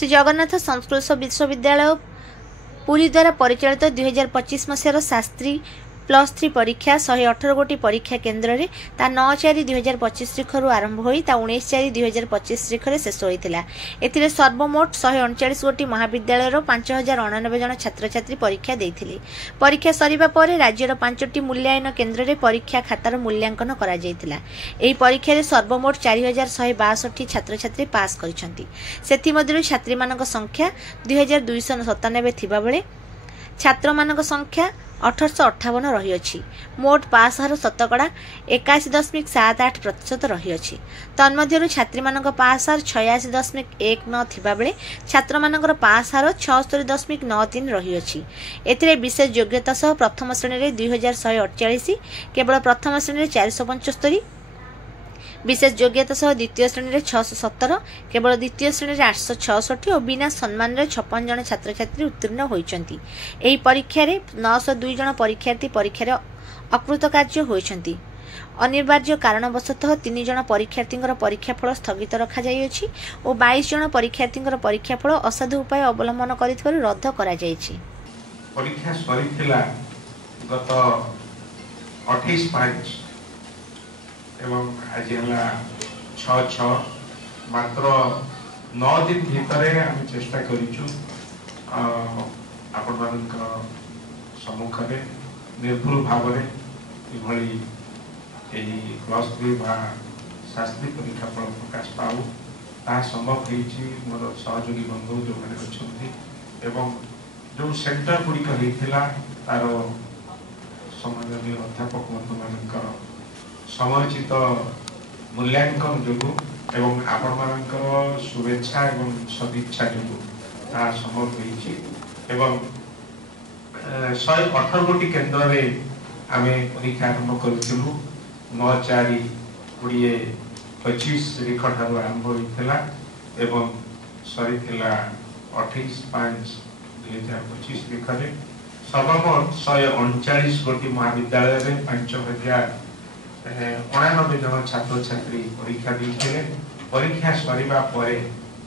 श्री जगन्नाथ संस्कृत विश्वविद्यालय पुरी द्वारा परिचालित 2025 मसीहार शास्त्री +3 परीक्षा 118 गोटी परीक्षा केन्द्र में 9/4/2025 तारिखर आरंभ हो 19/4/2025 तारिखर शेष होता। एथिरे सर्वमोट 139 गोटी महाविद्यालय 5089 जन छात्र छात्री परीक्षा देथिले। परीक्षा सरिबा परे राज्यर 5टी मूल्यांकन केन्द्र में परीक्षा खातार मूल्यांकन करा जायतिला। एही परीक्षा रे सर्वमोट 4162 छात्र छात्री पास करिसंती। सेथि मध्यरु छात्री मानक संख्या 2297 थिबा बेले छात्र मानक संख्या 1858 रही अछि। मोट पास हार शतकड़ा 81.78% रही अछि। तन्मध्यरु छात्री मानक पास हार 86.19 थिबा बेले छात्र मानकर पास हार 76.93 रही अछि। एथिरे विशेष योग्यता सह प्रथम श्रेणी रे 2148, केवल प्रथम श्रेणी रे 475, विशेष योग्यता सह द्वितीय श्रेणी रे 617, केवल द्वितीय श्रेणी रे 866 और बिना सम्मान रे 56 जन छात्र छात्री उत्तीर्ण होइचंती। एही परीक्षा रे 902 जन परीक्षार्थी परीक्षा रे अकृतकार्य होइचंती। अनिवार्य कारणवशतः 3 जन परीक्षार्थींकर परीक्षाफल स्थगित रखा जाई अछि और 22 जन परीक्षार्थींकर परीक्षाफल असाधु उपाय अवलंबन करिथिबारु रद्द करा जायछि। परीक्षा सरिथिला गत 28/5 एवं आज है 6/6 मात्र 9 दिन भितर आम चेष्टा करूँ आपण सम्मुख में निर्भुल भाव +3 शास्त्री परीक्षा फल प्रकाश पाऊ ता संभव होती मोर सहयोगी बंधु जो मैंने अच्छा एवं जो सेंटर गुड़िक होता तार समाजनीय अध्यापक बंधु मान समयोचित मूल्यांकन जो एवं आपण मानकर शुभेच्छा एवं सदिच्छा जो संभव होती एवं 118 गोटी केन्द्र में आम परीक्षा आरंभ करूँ 9/4/2025 तारिख ठार आरंभ होता एवं सरी 28/5/2025 तारिख में सर्वमोट 139 गोटी महाविद्यालय में 5089 जन छात्र छात्री परीक्षा देते। परीक्षा सरिबा परे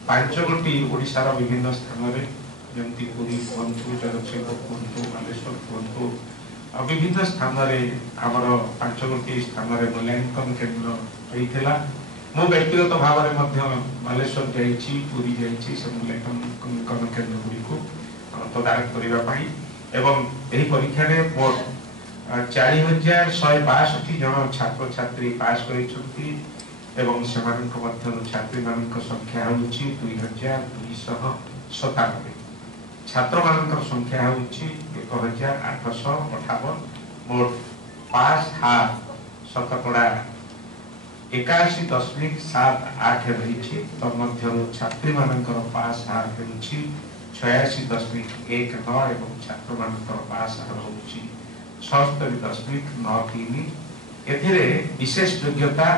5 गोटी ओडिशार विभिन्न स्थान में जमती पुरी कहतु जगतसिंहपुर कहतु बालेश्वर कहतु विभिन्न स्थान में आमर 5 गोटी स्थान में मूल्यांकन केन्द्र होता। मु व्यक्तिगत भाव में बालेश्वर जाइए पुरी जाइए मूल्यांकन केन्द्र गुड़ी तदारख करने एवं यही परीक्षा में मोट 4162 जन छात्र छात्री पास करिसंती एवं छात्री मान संख्या होउची 2297। छात्र मान संख्या होउची 1858। मोट पास हार शतकड़ा 81.78 रही। तन्मध्यरु छात्री मान पास हार होउची 86.19 एवं छात्र मान पास हार होउची 76.93। एथिरे विशेष योग्यता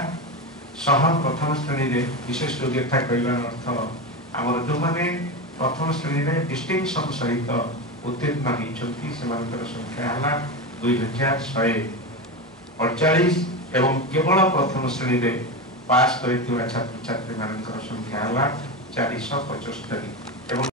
सह प्रथम श्रेणी रे विशेष योग्यता कहला अर्थ आमर जो माने प्रथम श्रेणी रे डिस्टिंक्शन सहित उत्तीर्ण होइछंती सेमानकर संख्या हला 2148 एवं केवल प्रथम श्रेणी रे पास करिथिबा छात्र छात्री मानकर संख्या हला 475।